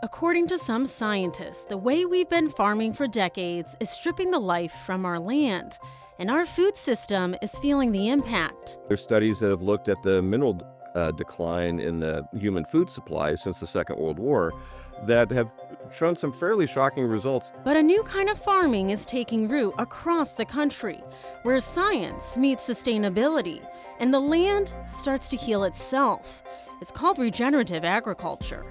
According to some scientists, the way we've been farming for decades is stripping the life from our land, and our food system is feeling the impact. There's studies that have looked at the mineral decline in the human food supply since the Second World War that have shown some fairly shocking results. But a new kind of farming is taking root across the country, where science meets sustainability, and the land starts to heal itself. It's called regenerative agriculture.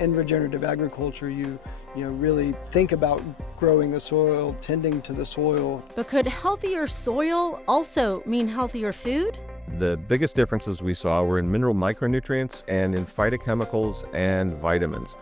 In regenerative agriculture, you really think about growing the soil, tending to the soil. But could healthier soil also mean healthier food? The biggest differences we saw were in mineral micronutrients and in phytochemicals and vitamins.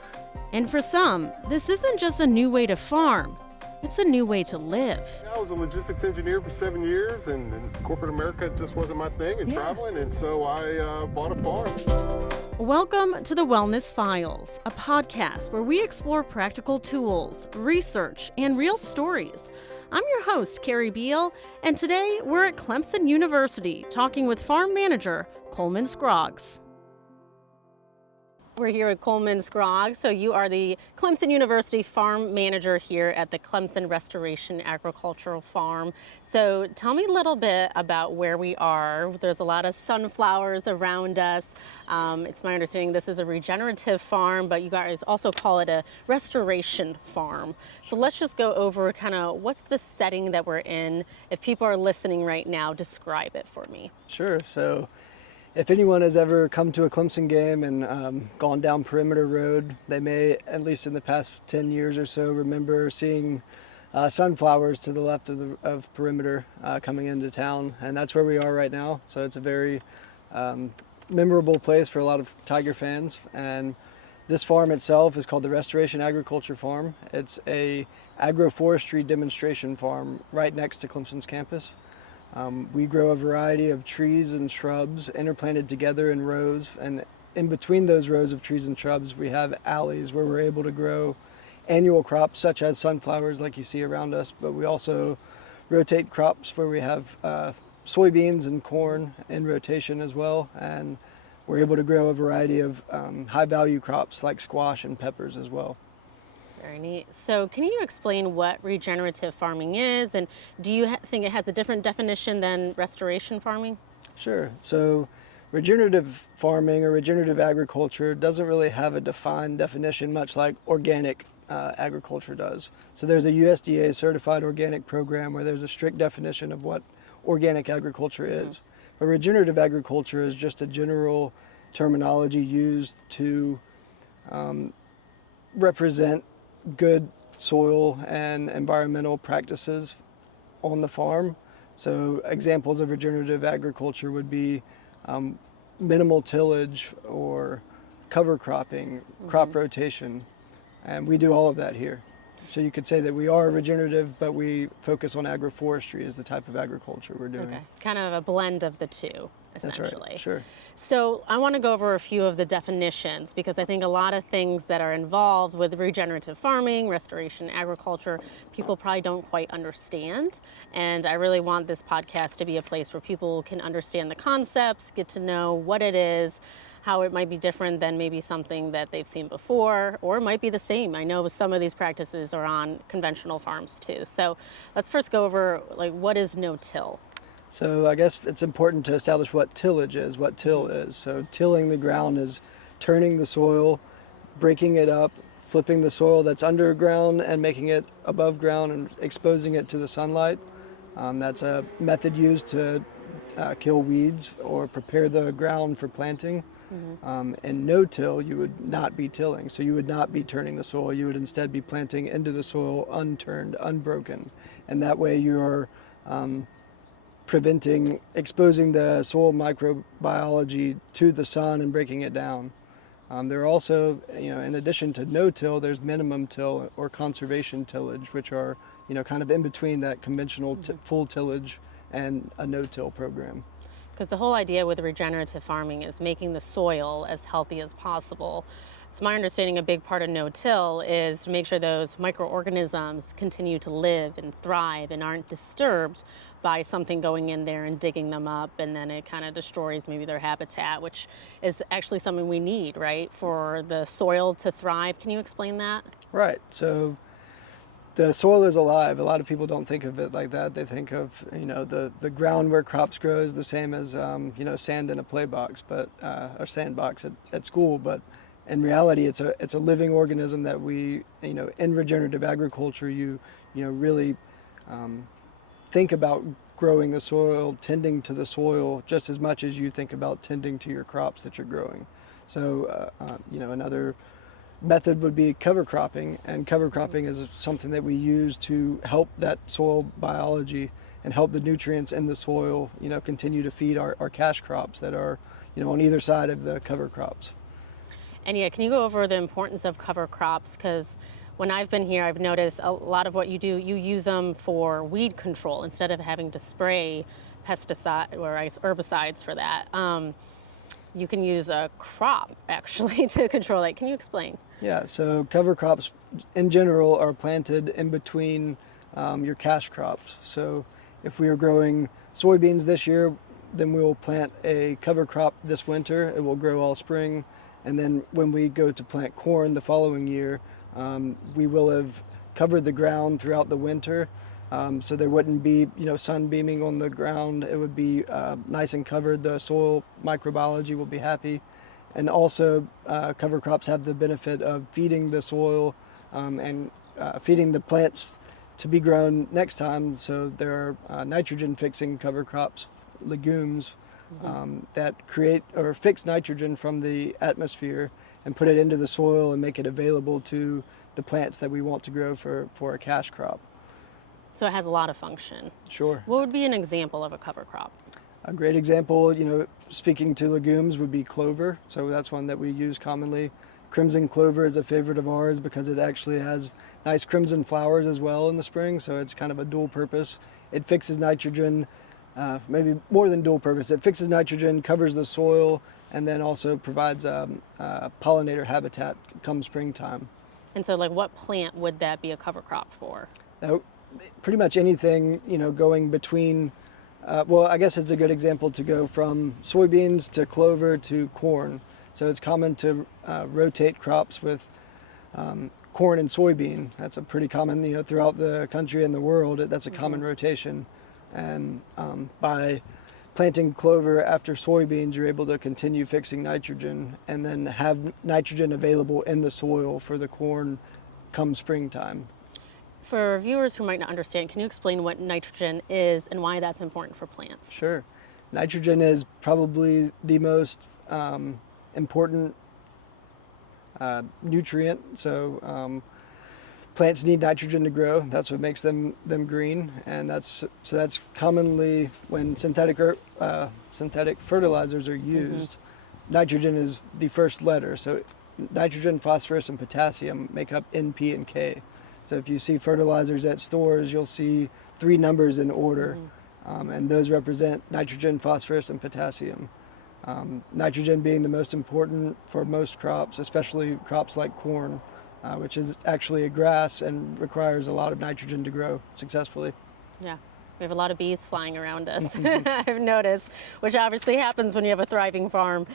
And for some, this isn't just a new way to farm, it's a new way to live. I was a logistics engineer for 7 years, and corporate America just wasn't my thing, and traveling, and so I bought a farm. Welcome to the Wellness Files, a podcast where we explore practical tools, research, and real stories. I'm your host, Carrie Beal, and today we're at Clemson University talking with farm manager Coleman Scroggs. We're here at Coleman Scroggs. So you are the Clemson University farm manager here at the Clemson Restoration Agriculture Farm. So tell me a little bit about where we are. There's a lot of sunflowers around us. It's my understanding this is a regenerative farm, but you guys also call it a restoration farm. So let's just go over kind of what's the setting that we're in. If people are listening right now, describe it for me. Sure. So if anyone has ever come to a Clemson game and gone down Perimeter Road, they may, at least in the past 10 years or so, remember seeing sunflowers to the left of Perimeter coming into town. And that's where we are right now. So it's a very memorable place for a lot of Tiger fans. And this farm itself is called the Restoration Agriculture Farm. It's a agroforestry demonstration farm right next to Clemson's campus. We grow a variety of trees and shrubs interplanted together in rows, and in between those rows of trees and shrubs we have alleys where we're able to grow annual crops such as sunflowers like you see around us, but we also rotate crops where we have soybeans and corn in rotation as well, and we're able to grow a variety of high value crops like squash and peppers as well. Very neat. So can you explain what regenerative farming is, and do you think it has a different definition than restoration farming? Sure. So regenerative farming or regenerative agriculture doesn't really have a defined definition, much like organic agriculture does. So there's a USDA certified organic program where there's a strict definition of what organic agriculture is. But regenerative agriculture is just a general terminology used to represent good soil and environmental practices on the farm. So examples of regenerative agriculture would be minimal tillage or cover cropping, crop rotation, and we do all of that here. So you could say that we are regenerative, but we focus on agroforestry as the type of agriculture we're doing. Okay, kind of a blend of the two, essentially. That's right, sure. So I want to go over a few of the definitions, because I think a lot of things that are involved with regenerative farming, restoration agriculture, people probably don't quite understand. And I really want this podcast to be a place where people can understand the concepts, get to know what it is, how it might be different than maybe something that they've seen before, or it might be the same. I know some of these practices are on conventional farms too. So let's first go over, like, what is no-till? So I guess it's important to establish what tillage is, what till is. So tilling the ground is turning the soil, breaking it up, flipping the soil that's underground and making it above ground and exposing it to the sunlight. That's a method used to kill weeds or prepare the ground for planting. And no-till, you would not be tilling. So you would not be turning the soil. You would instead be planting into the soil unturned, unbroken. And that way you're preventing exposing the soil microbiology to the sun and breaking it down. There are also, in addition to no-till, there's minimum till or conservation tillage, which are, kind of in between that conventional full tillage and a no-till program. Because the whole idea with regenerative farming is making the soil as healthy as possible. It's my understanding a big part of no-till is to make sure those microorganisms continue to live and thrive and aren't disturbed by something going in there and digging them up, and then it kind of destroys maybe their habitat, which is actually something we need, right, for the soil to thrive. Can you explain that? Right. So the soil is alive. A lot of people don't think of it like that. They think of, the ground where crops grow is the same as, sand in a play box, but or sandbox at school. But in reality, it's a living organism that we, in regenerative agriculture, you really think about growing the soil, tending to the soil just as much as you think about tending to your crops that you're growing. So, another method would be cover cropping, and cover cropping is something that we use to help that soil biology and help the nutrients in the soil, continue to feed our cash crops that are, on either side of the cover crops. And yeah, can you go over the importance of cover crops? Because when I've been here, I've noticed a lot of what you do, you use them for weed control instead of having to spray pesticide or herbicides for that. You can use a crop actually to control it. Can you explain? Yeah, so cover crops in general are planted in between your cash crops. So if we are growing soybeans this year, then we will plant a cover crop this winter. It will grow all spring. And then when we go to plant corn the following year, we will have covered the ground throughout the winter. So there wouldn't be, sun beaming on the ground. It would be nice and covered. The soil microbiology will be happy. And also cover crops have the benefit of feeding the soil and feeding the plants to be grown next time. So there are nitrogen fixing cover crops, legumes, that create or fix nitrogen from the atmosphere and put it into the soil and make it available to the plants that we want to grow for a cash crop. So it has a lot of function. Sure. What would be an example of a cover crop? A great example, speaking to legumes, would be clover. So that's one that we use commonly. Crimson clover is a favorite of ours because it actually has nice crimson flowers as well in the spring. So it's kind of a dual purpose. It fixes nitrogen, maybe more than dual purpose. It fixes nitrogen, covers the soil, and then also provides pollinator habitat come springtime. And so what plant would that be a cover crop for? Pretty much anything, going between, I guess it's a good example to go from soybeans to clover to corn. So it's common to rotate crops with corn and soybean. That's a pretty common, throughout the country and the world, that's a common rotation. And by planting clover after soybeans, you're able to continue fixing nitrogen and then have nitrogen available in the soil for the corn come springtime. For viewers who might not understand, can you explain what nitrogen is and why that's important for plants? Sure. Nitrogen is probably the most important nutrient. So plants need nitrogen to grow. That's what makes them green, and that's commonly when synthetic fertilizers are used. Nitrogen is the first letter. So nitrogen, phosphorus, and potassium make up N, P, and K. So if you see fertilizers at stores, you'll see 3 numbers in order, and those represent nitrogen, phosphorus, and potassium. Nitrogen being the most important for most crops, especially crops like corn, which is actually a grass and requires a lot of nitrogen to grow successfully. Yeah. We have a lot of bees flying around us, I've noticed, which obviously happens when you have a thriving farm.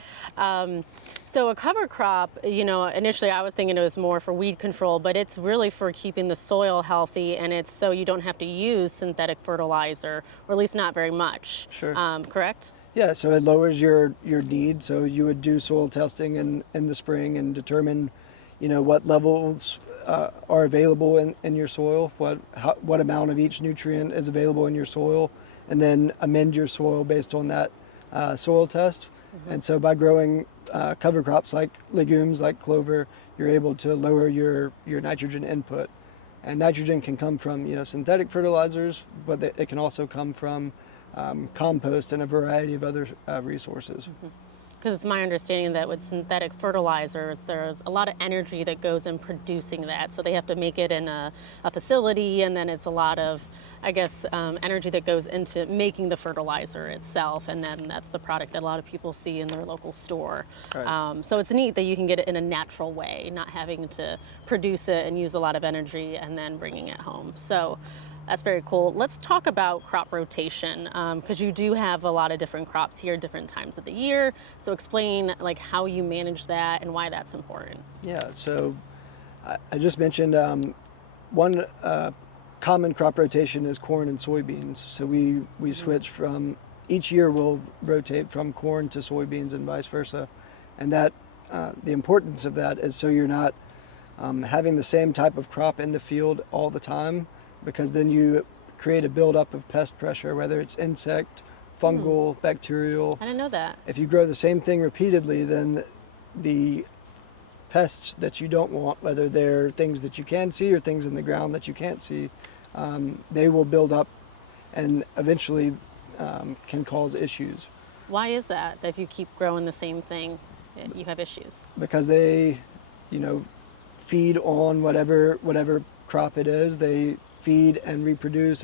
So a cover crop, initially I was thinking it was more for weed control, but it's really for keeping the soil healthy, and it's so you don't have to use synthetic fertilizer, or at least not very much. Sure. Correct? Yeah, so it lowers your need. So you would do soil testing in the spring and determine, what levels are available in your soil, what amount of each nutrient is available in your soil, and then amend your soil based on that soil test. And so by growing cover crops like legumes, like clover, you're able to lower your nitrogen input. And nitrogen can come from synthetic fertilizers, but it can also come from compost and a variety of other resources. Because it's my understanding that with synthetic fertilizers, there's a lot of energy that goes in producing that. So they have to make it in a facility, and then it's a lot of, I guess, energy that goes into making the fertilizer itself, and then that's the product that a lot of people see in their local store. Right. So it's neat that you can get it in a natural way, not having to produce it and use a lot of energy and then bringing it home. So that's very cool. Let's talk about crop rotation, because you do have a lot of different crops here, different times of the year. So explain like how you manage that and why that's important. Yeah, so I just mentioned one common crop rotation is corn and soybeans. So we switch from, each year we'll rotate from corn to soybeans and vice versa. And that the importance of that is so you're not having the same type of crop in the field all the time, because then you create a buildup of pest pressure, whether it's insect, fungal, bacterial. I didn't know that. If you grow the same thing repeatedly, then the pests that you don't want, whether they're things that you can see or things in the ground that you can't see, they will build up and eventually can cause issues. Why is that? That if you keep growing the same thing, you have issues? Because they, feed on whatever crop it is. They feed and reproduce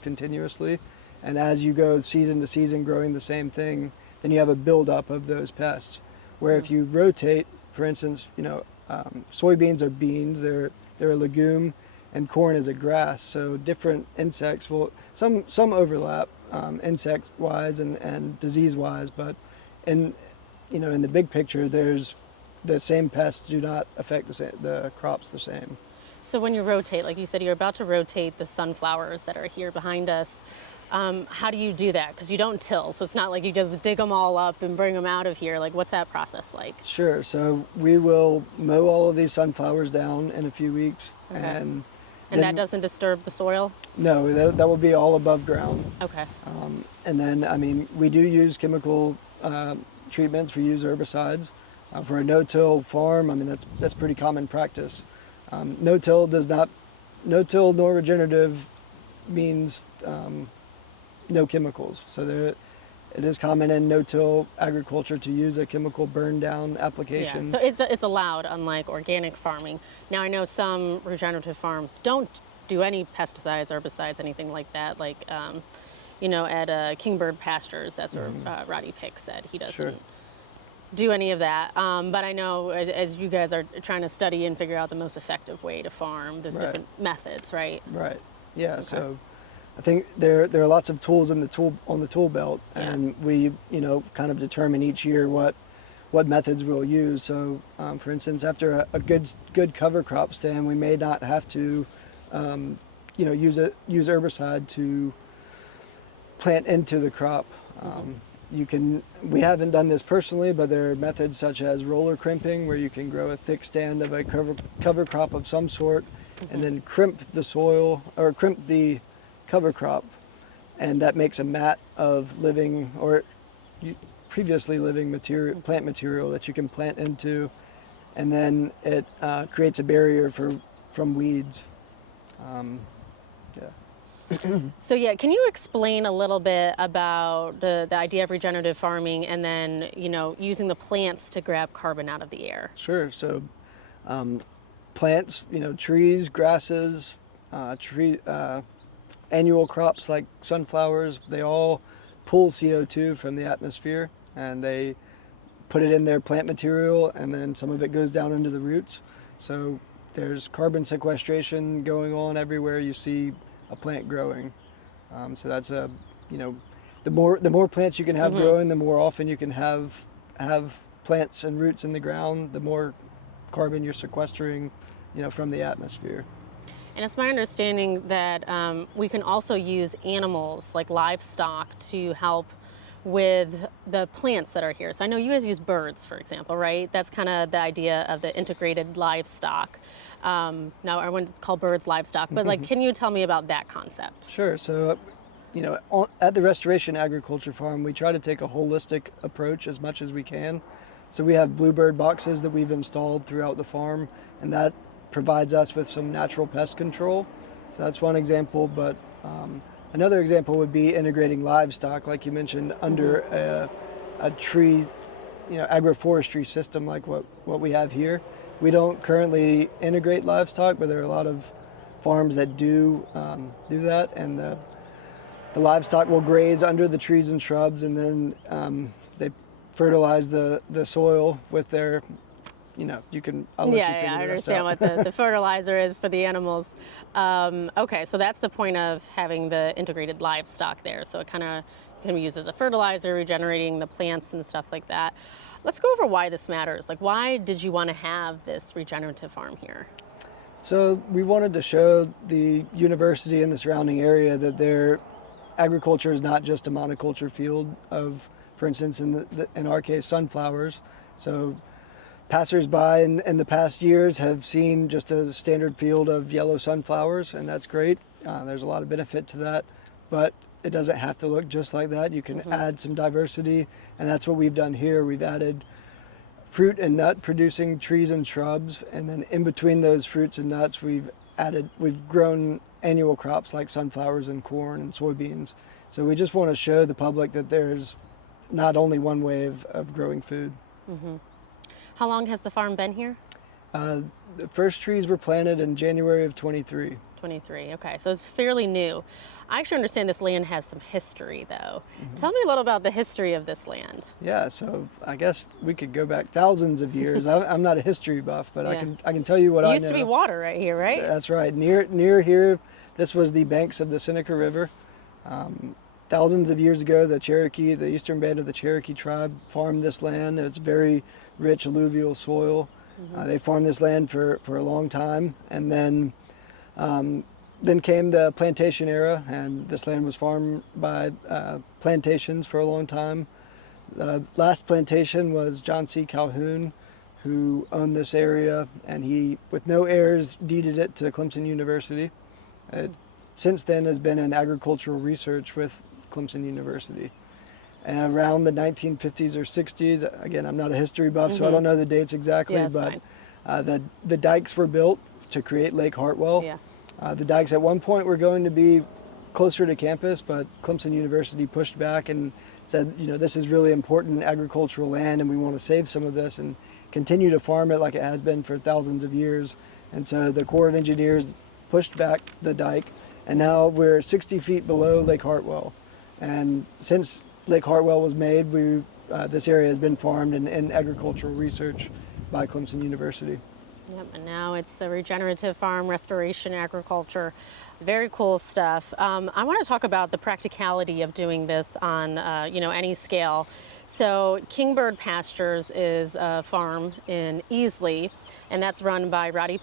continuously. And as you go season to season growing the same thing, then you have a buildup of those pests. Where if you rotate, for instance, soybeans are beans, they're a legume, and corn is a grass. So different insects will, some overlap insect-wise and disease-wise, but in the big picture, there's the same pests do not affect the crops the same. So when you rotate, like you said, you're about to rotate the sunflowers that are here behind us. How do you do that? Because you don't till, so it's not like you just dig them all up and bring them out of here. Like, what's that process like? Sure. So we will mow all of these sunflowers down in a few weeks, and that doesn't disturb the soil? No, that will be all above ground. Okay. And then, we do use chemical treatments. We use herbicides. For a no-till farm, that's pretty common practice. No-till nor regenerative means no chemicals. So it is common in no-till agriculture to use a chemical burn down application. Yeah, so it's allowed, unlike organic farming. Now I know some regenerative farms don't do any pesticides, herbicides, anything like that. Like, at Kingbird Pastures, that's where Roddy said he doesn't. Sure. Do any of that, but I know as you guys are trying to study and figure out the most effective way to farm, there's different methods, right? Right. Yeah. Okay. So I think there are lots of tools on the tool belt, and we kind of determine each year what methods we'll use. So for instance, after a good cover crop stand, we may not have to use herbicide to plant into the crop. We haven't done this personally, but there are methods such as roller crimping, where you can grow a thick stand of a cover crop of some sort, and then crimp the soil or crimp the cover crop, and that makes a mat of living or previously living plant material that you can plant into, and then it creates a barrier from weeds. So can you explain a little bit about the idea of regenerative farming, and then using the plants to grab carbon out of the air? Sure. So plants, trees, grasses, annual crops like sunflowers, they all pull CO2 from the atmosphere, and they put it in their plant material, and then some of it goes down into the roots. So there's carbon sequestration going on everywhere you see a plant growing. So that's the more plants you can have growing, the more often you can have plants and roots in the ground, the more carbon you're sequestering, from the atmosphere. And it's my understanding that we can also use animals like livestock to help with the plants that are here. So I know you guys use birds, for example, right? That's kind of the idea of the integrated livestock. Now I wouldn't call birds livestock, but can you tell me about that concept? Sure. So, at the Restoration Agriculture Farm, we try to take a holistic approach as much as we can. So we have bluebird boxes that we've installed throughout the farm, and that provides us with some natural pest control. So that's one example, but another example would be integrating livestock, like you mentioned, under a tree, agroforestry system like what we have here. We don't currently integrate livestock, but there are a lot of farms that do that, and the livestock will graze under the trees and shrubs, and then they fertilize the soil with their, I'll let you figure I the rest understand out. what the fertilizer is for the animals. Okay, so that's the point of having the integrated livestock there. So it kind of can be used as a fertilizer, regenerating the plants and stuff like that. Let's go over why this matters. Like, why did you want to have this regenerative farm here? So we wanted to show the university and the surrounding area that their agriculture is not just a monoculture field of, for instance, in our case, sunflowers. So passersby in the past years have seen just a standard field of yellow sunflowers, and that's great. There's a lot of benefit to that, but it doesn't have to look just like that. You can add some diversity, and that's what we've done here. We've added fruit and nut producing trees and shrubs, and then in between those fruits and nuts we've grown annual crops like sunflowers and corn and soybeans. So we just want to show the public that there's not only one way of growing food. How long has the farm been here? The first trees were planted in January of 23. 23, okay, so it's fairly new. I actually understand this land has some history though. Tell me a little about the history of this land. Yeah, so I guess we could go back thousands of years. I'm not a history buff, but Yeah. I can tell you what I know. It used to be water right here, right? That's right. Near here, this was the banks of the Seneca River. Thousands of years ago, the eastern band of the Cherokee tribe farmed this land. It's very rich alluvial soil. They farmed this land for a long time, and then came the plantation era, and this land was farmed by plantations for a long time. The last plantation was John C. Calhoun, who owned this area, and he, with no heirs, deeded it to Clemson University. It since then has been in agricultural research with Clemson University. And around the 1950s or 60s, again, I'm not a history buff, so I don't know the dates exactly, Yeah, but fine. the dikes were built to create Lake Hartwell. Yeah. The dikes at one point were going to be closer to campus, but Clemson University pushed back and said, this is really important agricultural land, and we want to save some of this and continue to farm it like it has been for thousands of years. And so the Corps of Engineers pushed back the dike, and now we're 60 feet below Lake Hartwell. And since Lake Hartwell was made, this area has been farmed in agricultural research by Clemson University. Yep, and now it's a regenerative farm, restoration agriculture. Very cool stuff. I want to talk about the practicality of doing this on any scale. So Kingbird Pastures is a farm in Easley, and that's run by Roddy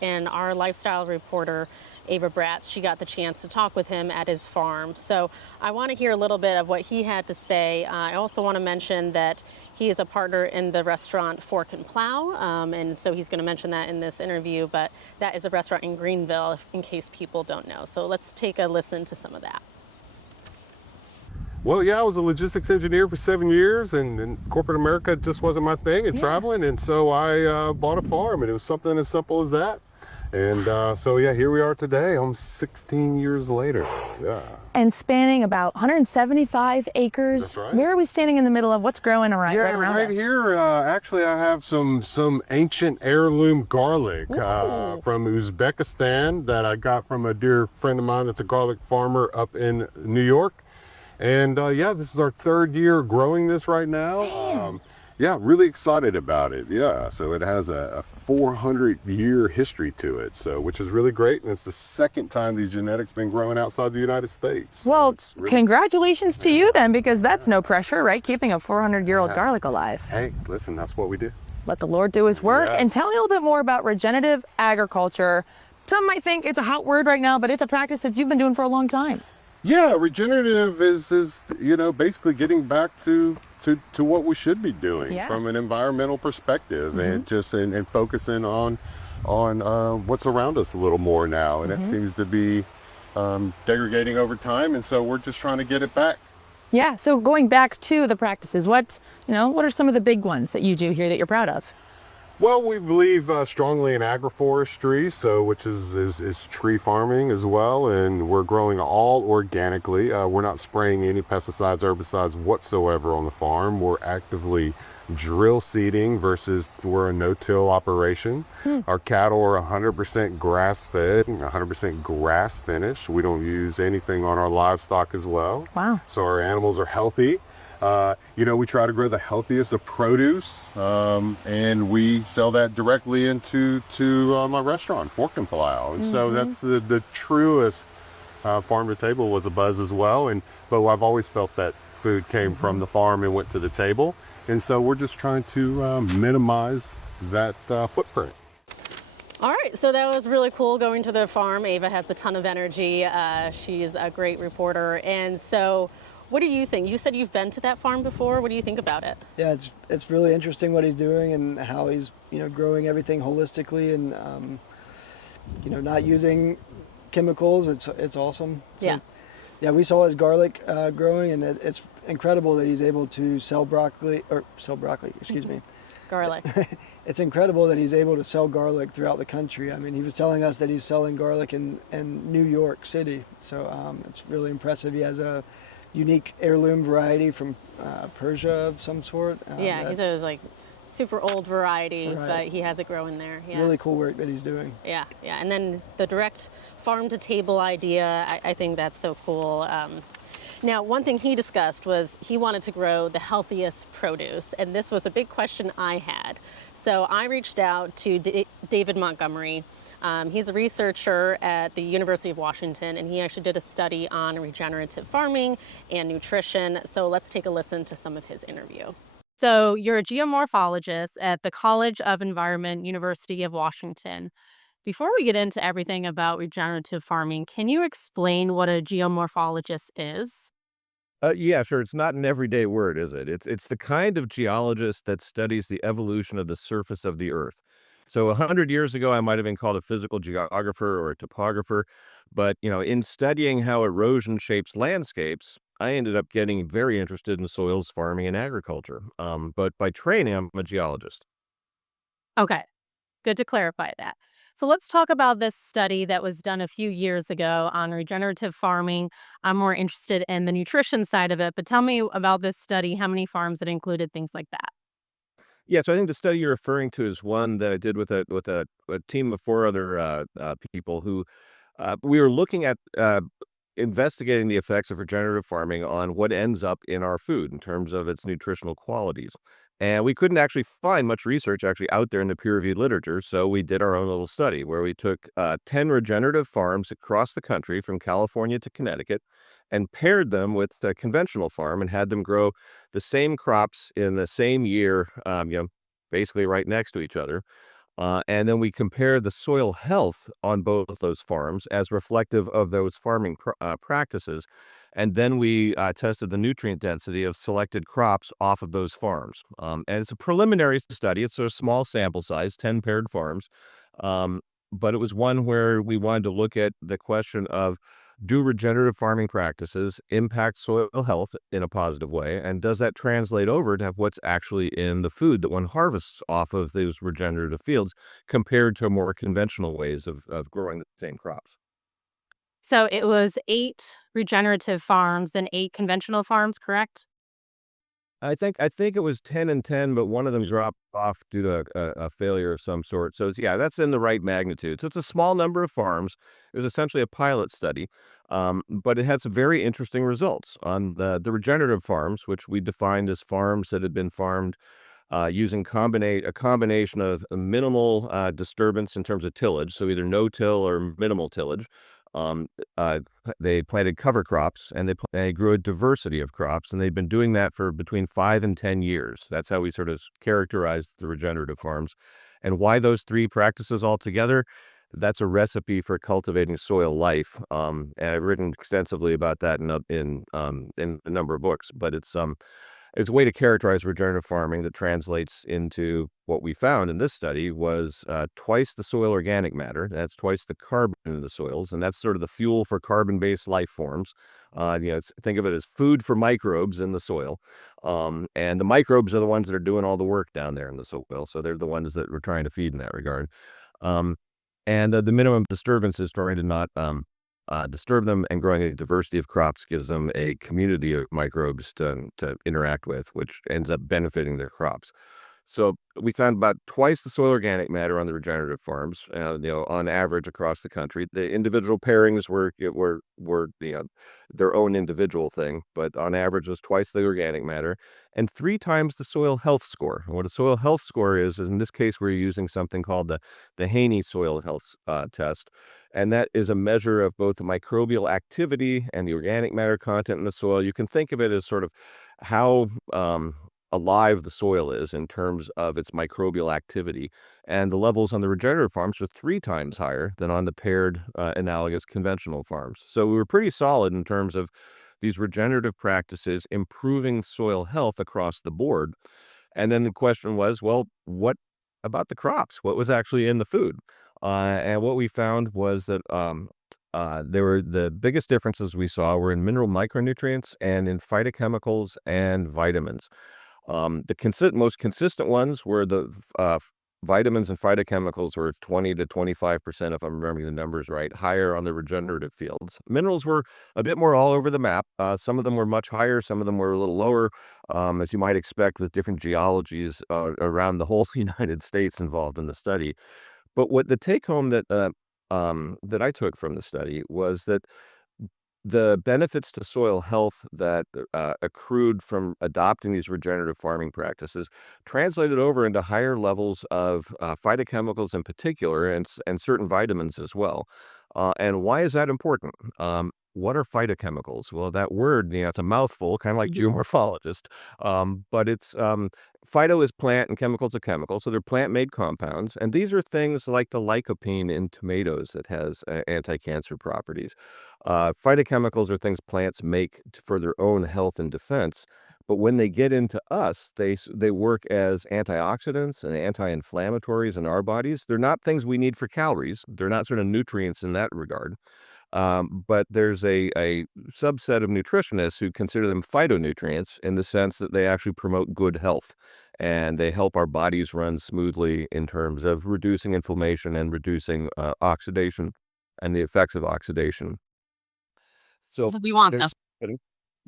and our lifestyle reporter Ava Bratz. She got the chance to talk with him at his farm. So I want to hear a little bit of what he had to say. I also want to mention that he is a partner in the restaurant Fork and Plow, and so he's going to mention that in this interview, but that is a restaurant in Greenville, in case people don't know. So let's take a listen to some of that. Well, yeah, I was a logistics engineer for 7 years, and corporate America just wasn't my thing, and traveling, and so I bought a farm, and it was something as simple as that. And so, yeah, here we are today, almost 16 years later. Yeah. And spanning about 175 acres. That's right. Where are we standing in the middle of what's growing right around right us? here. Actually, I have some ancient heirloom garlic from Uzbekistan that I got from a dear friend of mine that's a garlic farmer up in New York. And yeah, this is our 3rd year growing this right now. Yeah, really excited about it. Yeah, so it has a 400-year history to it, so which is really great, and it's the 2nd time these genetics been growing outside the United States. Well, So really, congratulations to you then, because that's no pressure, right? Keeping a 400-year-old garlic alive. hey, listen, that's what we do. Let the Lord do his work. And Yes. tell me a little bit more about regenerative agriculture. Some might think it's a hot word right now, but it's a practice that you've been doing for a long time. Yeah, regenerative is basically getting back to what we should be doing Yeah. from an environmental perspective, and just and focusing on what's around us a little more now, and it seems to be degrading over time, and so we're just trying to get it back. Yeah, so going back to the practices, what are some of the big ones that you do here that you're proud of? Well, we believe strongly in agroforestry, so which is tree farming as well, and we're growing all organically. We're not spraying any pesticides, herbicides whatsoever on the farm. We're actively drill seeding versus we're a no-till operation. Our cattle are 100% grass-fed, 100% grass finished. We don't use anything on our livestock as well. Wow. So our animals are healthy. We try to grow the healthiest of produce, and we sell that directly into my restaurant, Fork and Plow. And so that's the truest farm to table was a buzz as well. But I've always felt that food came from the farm and went to the table. And so we're just trying to minimize that footprint. All right, so that was really cool going to the farm. Ava has a ton of energy. She's a great reporter. And so what do you think? You said you've been to that farm before. What do you think about it? Yeah, it's really interesting what he's doing and how he's growing everything holistically and not using chemicals. It's awesome. So, yeah, we saw his garlic growing, and it's incredible that he's able to sell broccoli. Excuse me. Garlic. It's incredible that he's able to sell garlic throughout the country. I mean, he was telling us that he's selling garlic in New York City. So it's really impressive. He has a unique heirloom variety from Persia of some sort. Yeah, he said it was like super old variety, Right. but he has it growing there. Yeah. Really cool work that he's doing. Yeah. And then the direct farm to table idea, I think that's so cool. Now, one thing he discussed was he wanted to grow the healthiest produce, and this was a big question I had. So I reached out to David Montgomery. He's a researcher at the University of Washington, and he actually did a study on regenerative farming and nutrition. So let's take a listen to some of his interview. So you're a geomorphologist at the College of Environment, University of Washington. Before we get into everything about regenerative farming, can you explain what a geomorphologist is? Yeah, sure. It's not an everyday word, is it? It's the kind of geologist that studies the evolution of the surface of the earth. So 100 years ago, I might have been called a physical geographer or a topographer, but in studying how erosion shapes landscapes, I ended up getting very interested in soils, farming, and agriculture. But by training, I'm a geologist. Okay, good to clarify that. So let's talk about this study that was done a few years ago on regenerative farming. I'm more interested in the nutrition side of it, but tell me about this study, how many farms it included, things like that. Yeah, so I think the study you're referring to is one that I did with a team of four other people who we were looking at investigating the effects of regenerative farming on what ends up in our food in terms of its nutritional qualities. And we couldn't actually find much research actually out there in the peer-reviewed literature, so we did our own little study where we took 10 regenerative farms across the country from California to Connecticut and paired them with a conventional farm and had them grow the same crops in the same year, basically right next to each other. And then we compared the soil health on both those farms as reflective of those farming practices. And then we tested the nutrient density of selected crops off of those farms. And it's a preliminary study. It's a small sample size, 10 paired farms. But it was one where we wanted to look at the question of, do regenerative farming practices impact soil health in a positive way? And does that translate over to what's actually in the food that one harvests off of those regenerative fields compared to more conventional ways of growing the same crops? So it was 8 regenerative farms and 8 conventional farms, correct? I think it was 10 and 10, but one of them dropped off due to a failure of some sort. So yeah, that's in the right magnitude. So it's a small number of farms. It was essentially a pilot study, but it had some very interesting results on the regenerative farms, which we defined as farms that had been farmed using a combination of minimal disturbance in terms of tillage, so either no-till or minimal tillage. Um, uh, they planted cover crops and they grew a diversity of crops, and they've been doing that for between 5 and 10 years. That's how we sort of characterize the regenerative farms. And why those three practices all together? That's a recipe for cultivating soil life. And I've written extensively about that in a number of books. But it's a way to characterize regenerative farming that translates into what we found in this study was twice the soil organic matter. That's twice the carbon in the soils, and that's sort of the fuel for carbon-based life forms. Think of it as food for microbes in the soil, and the microbes are the ones that are doing all the work down there in the soil. So they're the ones that we're trying to feed in that regard. Um, and the minimum disturbance is trying to not disturb them, and growing a diversity of crops gives them a community of microbes to interact with, which ends up benefiting their crops. So we found about twice the soil organic matter on the regenerative farms, on average across the country. The individual pairings were their own individual thing, but on average was twice the organic matter and 3 times the soil health score. And what a soil health score is in this case, we're using something called the Haney soil health test. And that is a measure of both the microbial activity and the organic matter content in the soil. You can think of it as sort of how alive the soil is in terms of its microbial activity. And the levels on the regenerative farms are 3 times higher than on the paired analogous conventional farms. So we were pretty solid in terms of these regenerative practices improving soil health across the board. And then the question was, well, what about the crops? What was actually in the food? And what we found was that the biggest differences we saw were in mineral micronutrients and in phytochemicals and vitamins. The most consistent ones were the vitamins and phytochemicals were 20 to 25%, if I'm remembering the numbers right, higher on the regenerative fields. Minerals were a bit more all over the map. Some of them were much higher, some of them were a little lower, as you might expect with different geologies around the whole United States involved in the study. But what the take home that I took from the study was that the benefits to soil health that accrued from adopting these regenerative farming practices translated over into higher levels of phytochemicals in particular, and certain vitamins as well. And why is that important? What are phytochemicals? Well, that word, it's a mouthful, kind of like geomorphologist. But phyto is plant and chemicals are chemical. So they're plant-made compounds. And these are things like the lycopene in tomatoes that has anti-cancer properties. Phytochemicals are things plants make for their own health and defense. But when they get into us, they work as antioxidants and anti-inflammatories in our bodies. They're not things we need for calories. They're not sort of nutrients in that regard. But there's a subset of nutritionists who consider them phytonutrients in the sense that they actually promote good health, and they help our bodies run smoothly in terms of reducing inflammation and reducing oxidation and the effects of oxidation. So We want them.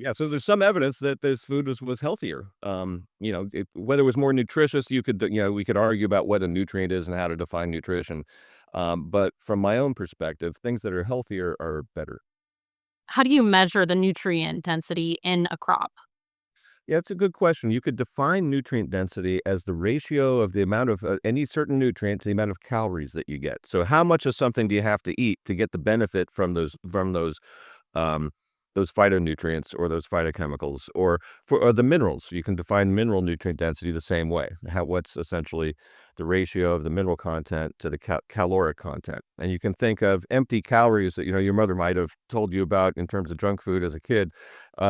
yeah, so there's some evidence that this food was healthier. Whether it was more nutritious, we could argue about what a nutrient is and how to define nutrition. But from my own perspective, things that are healthier are better. How do you measure the nutrient density in a crop? Yeah, it's a good question. You could define nutrient density as the ratio of the amount of any certain nutrient to the amount of calories that you get. So how much of something do you have to eat to get the benefit from those phytonutrients or those phytochemicals, or the minerals? You can define mineral nutrient density the same way. What's essentially the ratio of the mineral content to the caloric content. And you can think of empty calories that your mother might have told you about in terms of junk food as a kid.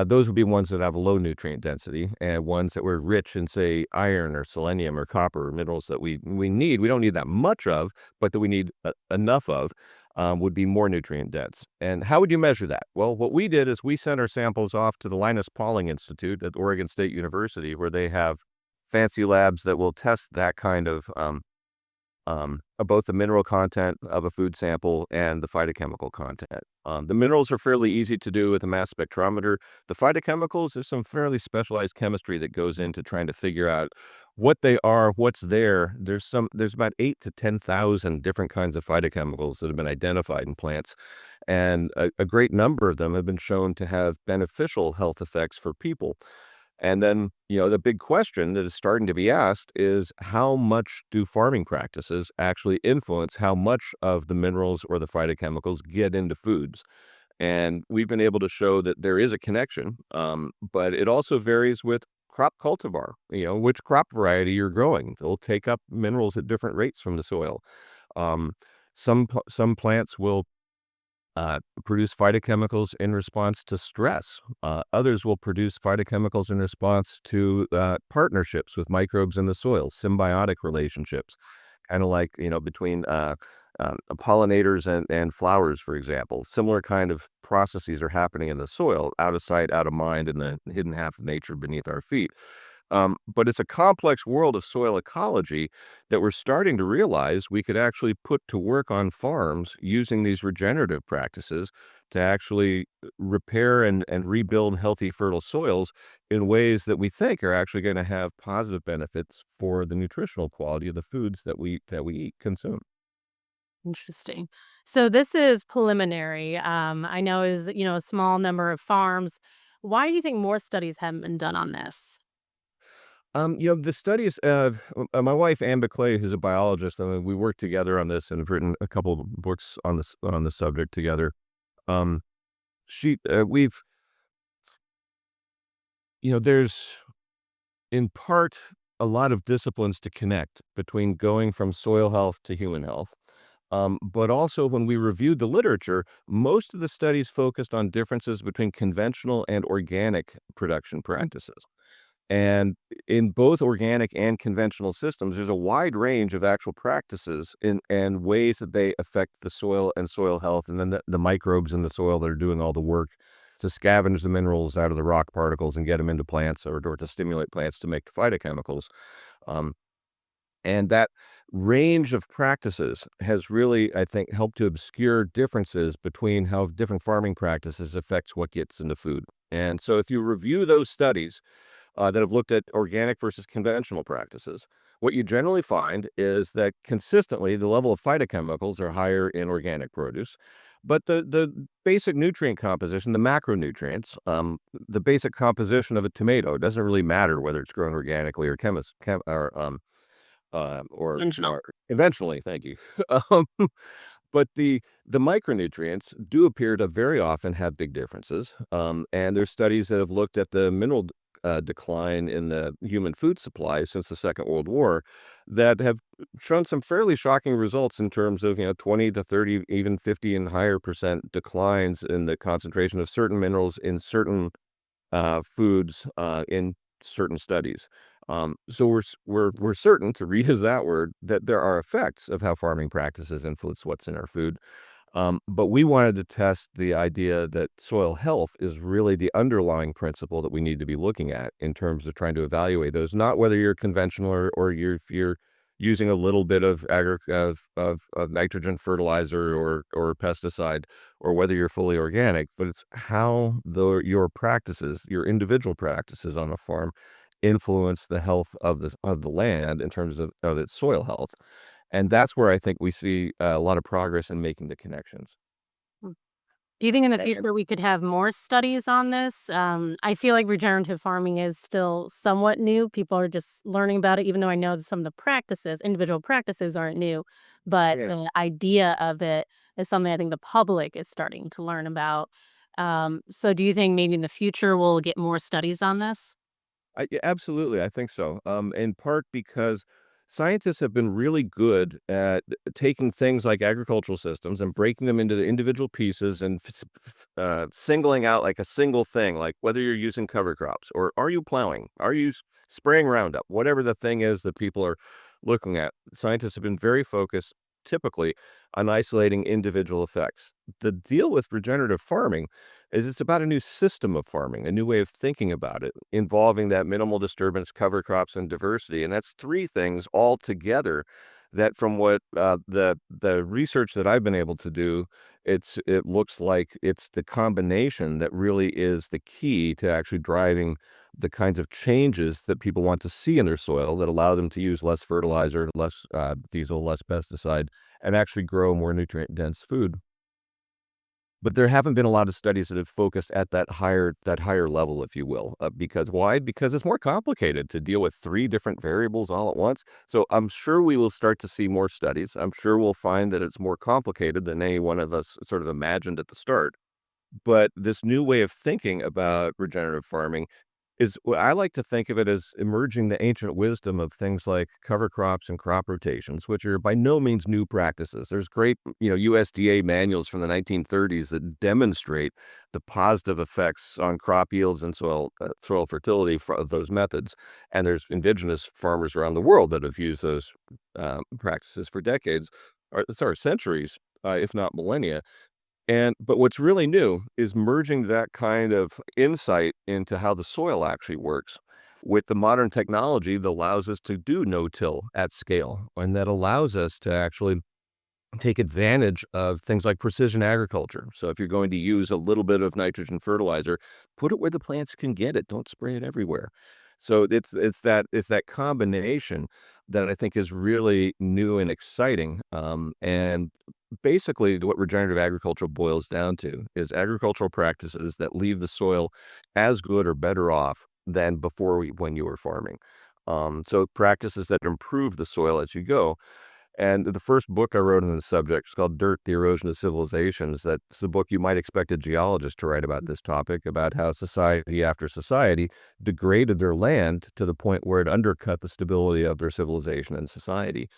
Those would be ones that have low nutrient density, and ones that were rich in, say, iron or selenium or copper, or minerals that we need. We don't need that much of, but that we need enough of. Would be more nutrient dense. And how would you measure that? Well, what we did is we sent our samples off to the Linus Pauling Institute at Oregon State University, where they have fancy labs that will test that kind of both the mineral content of a food sample and the phytochemical content. The minerals are fairly easy to do with a mass spectrometer. The phytochemicals, there's some fairly specialized chemistry that goes into trying to figure out what they are, what's there. There's about 8,000 to 10,000 different kinds of phytochemicals that have been identified in plants, and a great number of them have been shown to have beneficial health effects for people. And then, the big question that is starting to be asked is, how much do farming practices actually influence how much of the minerals or the phytochemicals get into foods? And we've been able to show that there is a connection, but it also varies with crop cultivar, which crop variety you're growing. They'll take up minerals at different rates from the soil. Some plants will produce phytochemicals in response to stress. Others will produce phytochemicals in response to partnerships with microbes in the soil, symbiotic relationships, kind of like, between pollinators and flowers, for example. Similar kind of processes are happening in the soil, out of sight, out of mind, in the hidden half of nature beneath our feet. But it's a complex world of soil ecology that we're starting to realize we could actually put to work on farms using these regenerative practices to actually repair and rebuild healthy, fertile soils in ways that we think are actually going to have positive benefits for the nutritional quality of the foods that we eat, consume. Interesting. So this is preliminary. I know is a small number of farms. Why do you think more studies haven't been done on this? The studies, my wife, Amber Clay, who's a biologist, I mean, we work together on this and have written a couple of books on the subject together. Um, we've, there's in part a lot of disciplines to connect between going from soil health to human health. But also, when we reviewed the literature, most of the studies focused on differences between conventional and organic production practices. And in both organic and conventional systems, there's a wide range of actual practices and ways that they affect the soil and soil health, and then the microbes in the soil that are doing all the work to scavenge the minerals out of the rock particles and get them into plants, or to stimulate plants to make the phytochemicals. Um, and that range of practices has really, I think, helped to obscure differences between how different farming practices affects what gets into food. And so if you review those studies, that have looked at organic versus conventional practices, what you generally find is that consistently the level of phytochemicals are higher in organic produce, but the basic nutrient composition, the macronutrients, the basic composition of a tomato doesn't really matter whether it's grown organically or Intentional. or conventionally. Thank you. um, but the micronutrients do appear to very often have big differences. And there's studies that have looked at the mineral decline in the human food supply since the Second World War that have shown some fairly shocking results in terms of 20 to 30, even 50 and higher percent declines in the concentration of certain minerals in certain foods in certain studies. So we're certain, to reuse that word, that there are effects of how farming practices influence what's in our food. But we wanted to test the idea that soil health is really the underlying principle that we need to be looking at in terms of trying to evaluate those, not whether you're conventional or if you're using a little bit of of nitrogen fertilizer or pesticide, or whether you're fully organic, but it's how your practices, your individual practices on a farm, influence the health of the land in terms of its soil health. And that's where I think we see a lot of progress in making the connections. Do you think in the future we could have more studies on this? I feel like regenerative farming is still somewhat new. People are just learning about it, even though I know that some of the practices, individual practices, aren't new. But Yeah. the idea of it is something I think the public is starting to learn about. So do you think maybe in the future we'll get more studies on this? Yeah, absolutely, I think so. In part because scientists have been really good at taking things like agricultural systems and breaking them into the individual pieces and singling out like a single thing, like whether you're using cover crops or are you plowing, are you spraying Roundup, whatever the thing is that people are looking at. Scientists have been very focused, typically, on isolating individual effects. The deal with regenerative farming is it's about a new system of farming, a new way of thinking about it, involving that minimal disturbance, cover crops, and diversity. And that's three things all together that, from what the research that I've been able to do, it looks like it's the combination that really is the key to actually driving the kinds of changes that people want to see in their soil that allow them to use less fertilizer, less diesel, less pesticide, and actually grow more nutrient dense food. But there haven't been a lot of studies that have focused at that higher level, if you will. Because why? Because it's more complicated to deal with three different variables all at once. So I'm sure we will start to see more studies. I'm sure we'll find that it's more complicated than any one of us sort of imagined at the start. But this new way of thinking about regenerative farming is well, I like to think of it as emerging the ancient wisdom of things like cover crops and crop rotations, which are by no means new practices. There's great, USDA manuals from the 1930s that demonstrate the positive effects on crop yields and soil fertility of those methods. And there's indigenous farmers around the world that have used those practices for decades, or sorry, centuries, if not millennia. But what's really new is merging that kind of insight into how the soil actually works with the modern technology that allows us to do no-till at scale, and that allows us to actually take advantage of things like precision agriculture. So if you're going to use a little bit of nitrogen fertilizer, put it where the plants can get it. Don't spray it everywhere. So it's that combination that I think is really new and exciting. And basically, what regenerative agriculture boils down to is agricultural practices that leave the soil as good or better off than when you were farming. So practices that improve the soil as you go. And the first book I wrote on the subject is called Dirt, the Erosion of Civilizations. That's the book you might expect a geologist to write about this topic, about how society after society degraded their land to the point where it undercut the stability of their civilization and society.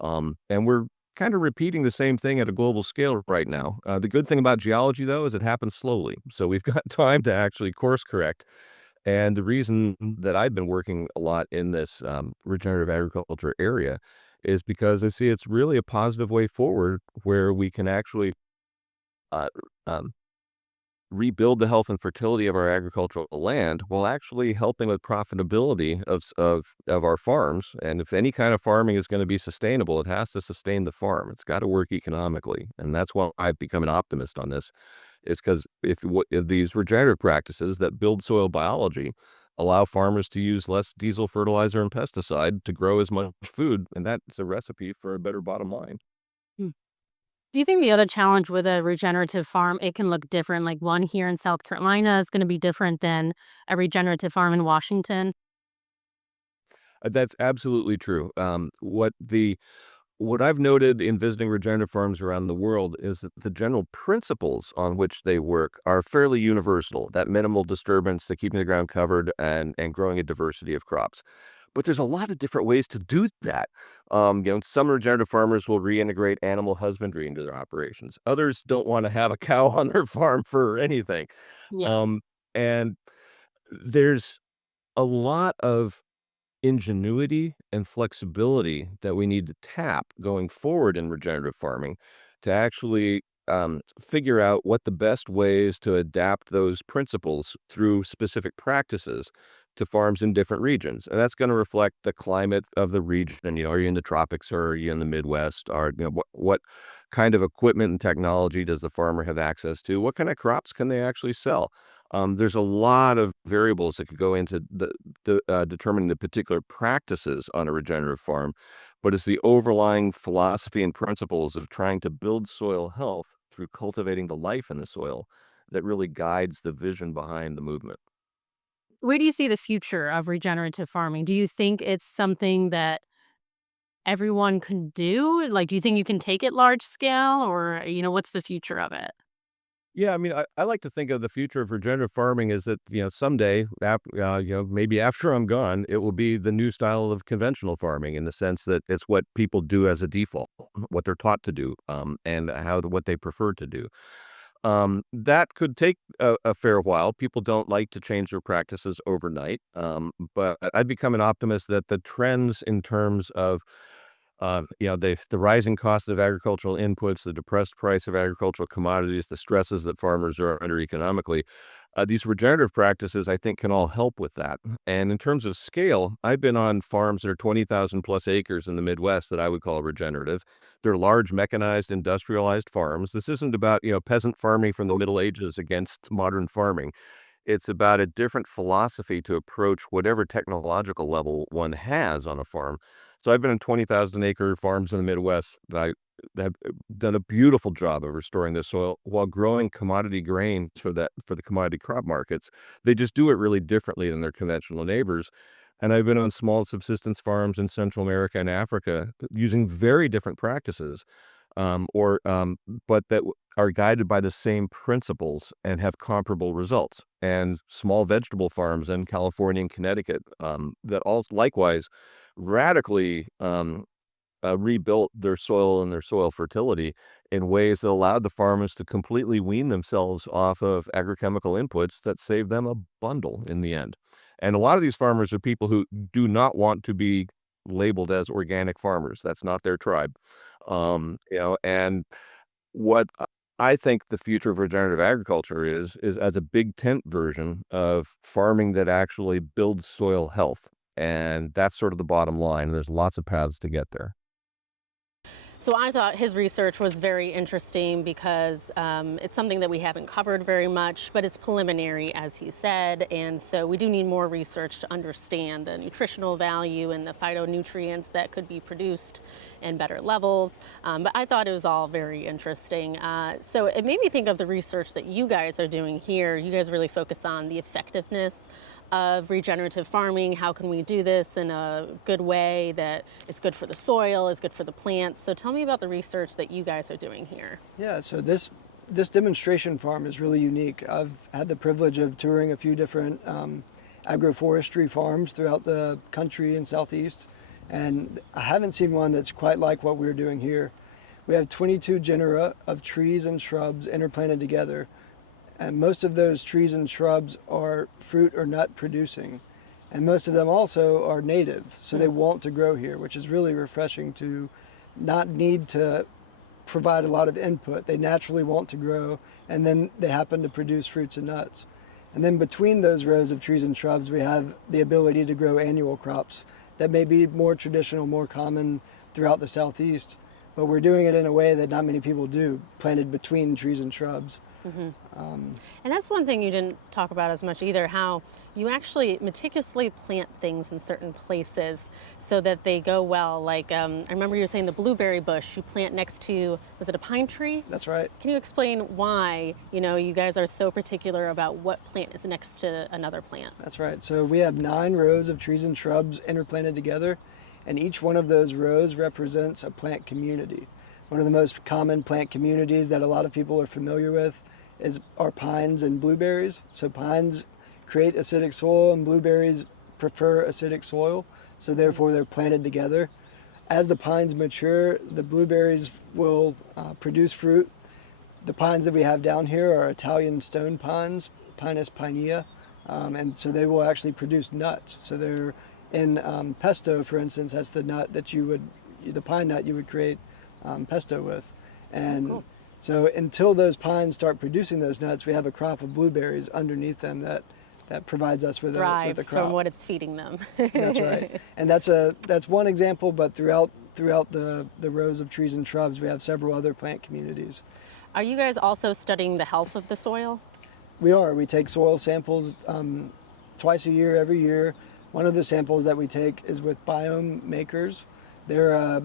And we're kind of repeating the same thing at a global scale right now. The good thing about geology, though, is it happens slowly. So we've got time to actually course correct. And the reason that I've been working a lot in this regenerative agriculture area is because I see it's really a positive way forward where we can actually uh, um, rebuild the health and fertility of our agricultural land while actually helping with profitability of our farms. And if any kind of farming is going to be sustainable, it has to sustain the farm. It's got to work economically. And that's why I've become an optimist on this. It's because if these regenerative practices that build soil biology allow farmers to use less diesel fertilizer and pesticide to grow as much food, and that's a recipe for a better bottom line. Hmm. Do you think the other challenge with a regenerative farm, it can look different? Like one here in South Carolina is going to be different than a regenerative farm in Washington? That's absolutely true. What I've noted in visiting regenerative farms around the world is that the general principles on which they work are fairly universal. That minimal disturbance, the keeping the ground covered, and growing a diversity of crops. But there's a lot of different ways to do that. Some regenerative farmers will reintegrate animal husbandry into their operations. Others don't want to have a cow on their farm for anything. Yeah. Um, and there's a lot of ingenuity and flexibility that we need to tap going forward in regenerative farming to actually figure out what the best ways to adapt those principles through specific practices to farms in different regions. And that's going to reflect the climate of the region. Are you in the tropics or are you in the Midwest? Or what kind of equipment and technology does the farmer have access to? What kind of crops can they actually sell? There's a lot of variables that could go into determining the particular practices on a regenerative farm, but it's the overlying philosophy and principles of trying to build soil health through cultivating the life in the soil that really guides the vision behind the movement. Where do you see the future of regenerative farming? Do you think it's something that everyone can do? Like, do you think you can take it large scale or, what's the future of it? Yeah, I mean, I like to think of the future of regenerative farming is that, someday, maybe after I'm gone, it will be the new style of conventional farming in the sense that it's what people do as a default, what they're taught to do, and what they prefer to do. That could take a fair while. People don't like to change their practices overnight. But I'd become an optimist that the trends in terms of the rising cost of agricultural inputs, the depressed price of agricultural commodities, the stresses that farmers are under economically, these regenerative practices, I think, can all help with that. And in terms of scale, I've been on farms that are 20,000 plus acres in the Midwest that I would call regenerative. They're large, mechanized, industrialized farms. This isn't about, peasant farming from the Middle Ages against modern farming. It's about a different philosophy to approach whatever technological level one has on a farm. So I've been in 20,000 acre farms in the Midwest that have done a beautiful job of restoring the soil while growing commodity grain for the commodity crop markets. They just do it really differently than their conventional neighbors. And I've been on small subsistence farms in Central America and Africa using very different practices, but that are guided by the same principles and have comparable results. and small vegetable farms in California and Connecticut that all likewise radically rebuilt their soil and their soil fertility in ways that allowed the farmers to completely wean themselves off of agrochemical inputs that saved them a bundle in the end. And a lot of these farmers are people who do not want to be labeled as organic farmers. That's not their tribe. And what I think the future of regenerative agriculture is as a big tent version of farming that actually builds soil health. And that's sort of the bottom line. There's lots of paths to get there. So I thought his research was very interesting because it's something that we haven't covered very much, but it's preliminary, as he said. And so we do need more research to understand the nutritional value and the phytonutrients that could be produced in better levels. But I thought it was all very interesting. So it made me think of the research that you guys are doing here. You guys really focus on the effectiveness of regenerative farming. How can we do this in a good way that is good for the soil, is good for the plants? So tell me about the research that you guys are doing here. Yeah, so this demonstration farm is really unique. I've had the privilege of touring a few different agroforestry farms throughout the country and Southeast, and I haven't seen one that's quite like what we're doing here. We have 22 genera of trees and shrubs interplanted together, and most of those trees and shrubs are fruit or nut producing. And most of them also are native, so they want to grow here, which is really refreshing to not need to provide a lot of input. They naturally want to grow, and then they happen to produce fruits and nuts. And then between those rows of trees and shrubs, we have the ability to grow annual crops that may be more traditional, more common throughout the Southeast, but we're doing it in a way that not many people do, planted between trees and shrubs. And that's one thing you didn't talk about as much either, how you actually meticulously plant things in certain places so that they go well. Like I remember you were saying the blueberry bush you plant next to, was it a pine tree? That's right. Can you explain why, you guys are so particular about what plant is next to another plant? That's right. So we have 9 rows of trees and shrubs interplanted together, and each one of those rows represents a plant community. One of the most common plant communities that a lot of people are familiar with are pines and blueberries. So pines create acidic soil and blueberries prefer acidic soil, so therefore they're planted together. As the pines mature, the blueberries will produce fruit. The pines that we have down here are Italian stone pines, Pinus pinea, and so they will actually produce nuts. So they're in pesto, for instance. That's the nut that the pine nut you would create pesto with. And cool. So until those pines start producing those nuts, we have a crop of blueberries underneath them that provides us with a crop. From what it's feeding them. That's right. And that's one example, but throughout the rows of trees and shrubs, we have several other plant communities. Are you guys also studying the health of the soil? We are. We take soil samples twice a year, every year. One of the samples that we take is with biome makers. They're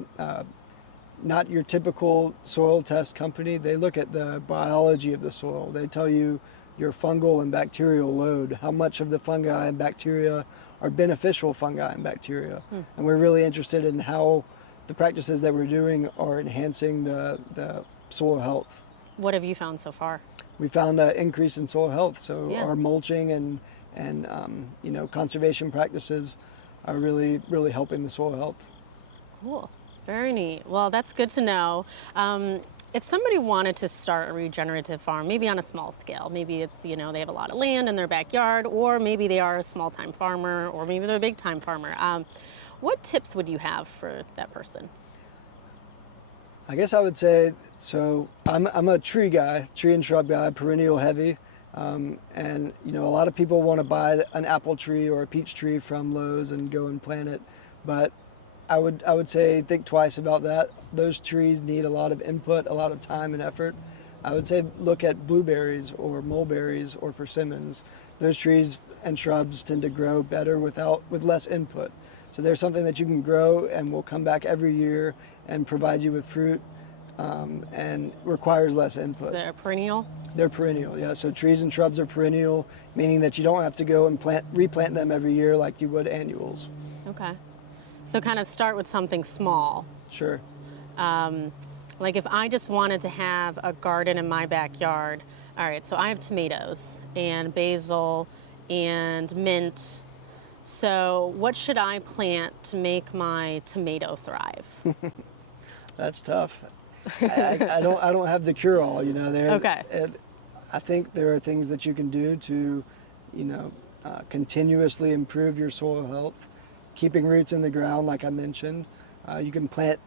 not your typical soil test company. They look at the biology of the soil. They tell you your fungal and bacterial load, how much of the fungi and bacteria are beneficial fungi and bacteria. And we're really interested in how the practices that we're doing are enhancing the soil health. What have you found so far? We found an increase in soil health. So yeah. Our mulching and conservation practices are really, really helping the soil health. Cool. Very neat. Well, that's good to know. If somebody wanted to start a regenerative farm, maybe on a small scale, maybe it's, they have a lot of land in their backyard, or maybe they are a small-time farmer, or maybe they're a big-time farmer. What tips would you have for that person? I guess I would say, so I'm a tree and shrub guy, perennial heavy. And a lot of people want to buy an apple tree or a peach tree from Lowe's and go and plant it, but I would say think twice about that. Those trees need a lot of input, a lot of time and effort. I would say look at blueberries or mulberries or persimmons. Those trees and shrubs tend to grow better with less input. So there's something that you can grow and will come back every year and provide you with fruit and requires less input. Is it a perennial? They're perennial, yeah. So trees and shrubs are perennial, meaning that you don't have to go and replant them every year like you would annuals. Okay. So kind of start with something small. Sure. Like if I just wanted to have a garden in my backyard, All right, so I have tomatoes and basil and mint. So what should I plant to make my tomato thrive? That's tough. I don't have the cure all, you know. Okay. I think there are things that you can do to, continuously improve your soil health, keeping roots in the ground, like I mentioned. You can plant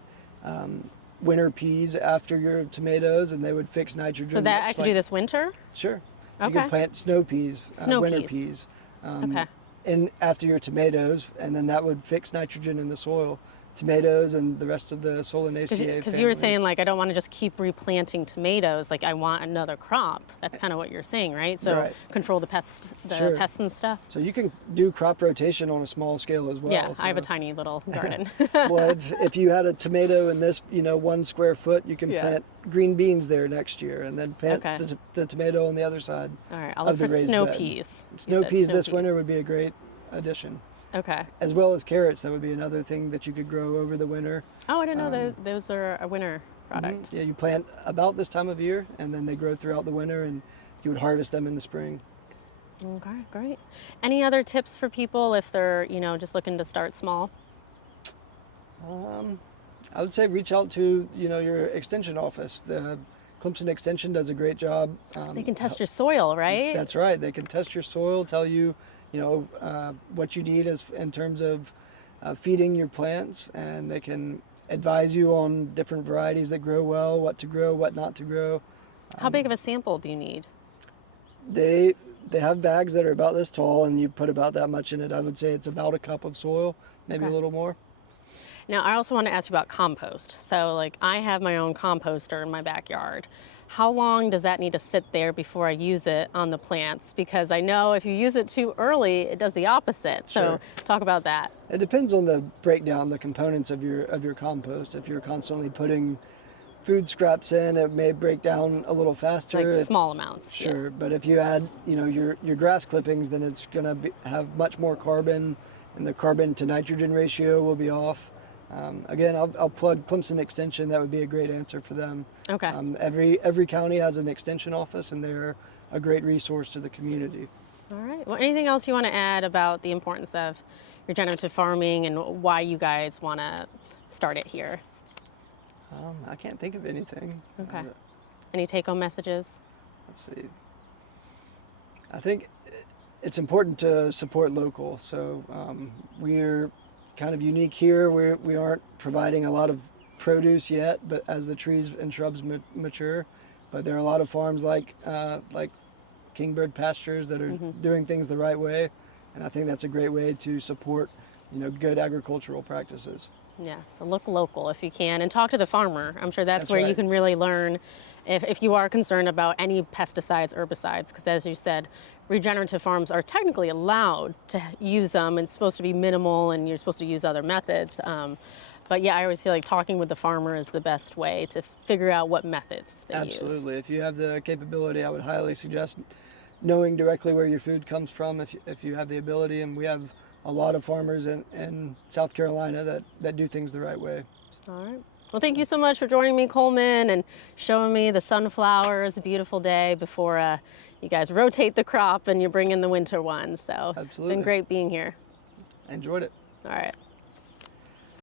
winter peas after your tomatoes, and they would fix nitrogen. So that I could do this winter? Sure. You Okay. can plant snow peas, Snow winter peas. peas, Okay. in after your tomatoes, and then that would fix nitrogen in the soil. Tomatoes and the rest of the Solanaceae. Because you were saying, like, I don't want to just keep replanting tomatoes. Like, I want another crop. That's kind of what you're saying, right? So Right. control the pests Sure. and stuff. So you can do crop rotation on a small scale as well. Yeah, I have a So- tiny little garden. Well, if you had a tomato in this, 1 square foot, you can Yeah. plant green beans there next year, and then plant Okay. the tomato on the other side. All right, I'll Of look the for raised snow bed. peas. You Snow said peas snow this winter would be a great addition, Okay. as well as carrots. That would be another thing that you could grow over the winter. Oh, I didn't know those are a winter product. Yeah, you plant about this time of year, and then they grow throughout the winter, and you would harvest them in the spring. Okay, great. Any other tips for people if they're, just looking to start small? I would say reach out to your extension office. The Clemson Extension does a great job. They can test your soil, right? That's right. They can test your soil, tell you, what you need as in terms of feeding your plants, and they can advise you on different varieties that grow well, what to grow, what not to grow. How big of a sample do you need? They have bags that are about this tall, and you put about that much in it. I would say it's about a cup of soil, maybe Okay. a little more. Now, I also want to ask you about compost. So, like, I have my own composter in my backyard. How long does that need to sit there before I use it on the plants? Because I know if you use it too early, it does the opposite. So, Sure. talk about that. It depends on the breakdown, the components of your compost. If you're constantly putting food scraps in, it may break down a little faster. Like If- small amounts. Yeah. Sure, but if you add, your grass clippings, then it's gonna have much more carbon, and the carbon to nitrogen ratio will be off. Again, I'll plug Clemson Extension. That would be a great answer for them. Okay. Every county has an extension office, and they're a great resource to the community. All right. Well, anything else you want to add about the importance of regenerative farming and why you guys want to start it here? I can't think of anything. Okay. Any take-home messages? Let's see. I think it's important to support local. So we're kind of unique here. We aren't providing a lot of produce yet, but as the trees and shrubs mature, but there are a lot of farms like Kingbird Pastures that are doing things the right way, and I think that's a great way to support, good agricultural practices. Yeah, so look local if you can and talk to the farmer. I'm sure that's That's where you right. can really learn if you are concerned about any pesticides, herbicides, because as you said, regenerative farms are technically allowed to use them and it's supposed to be minimal and you're supposed to use other methods. But yeah, I always feel like talking with the farmer is the best way to figure out what methods they use. Absolutely. If you have the capability, I would highly suggest knowing directly where your food comes from if you have the ability. And we have a lot of farmers in South Carolina that do things the right way. All right. Well, thank you so much for joining me, Coleman, and showing me the sunflowers. A beautiful day before you guys rotate the crop and you bring in the winter ones. So it's Absolutely. been great being here. I enjoyed it. All right.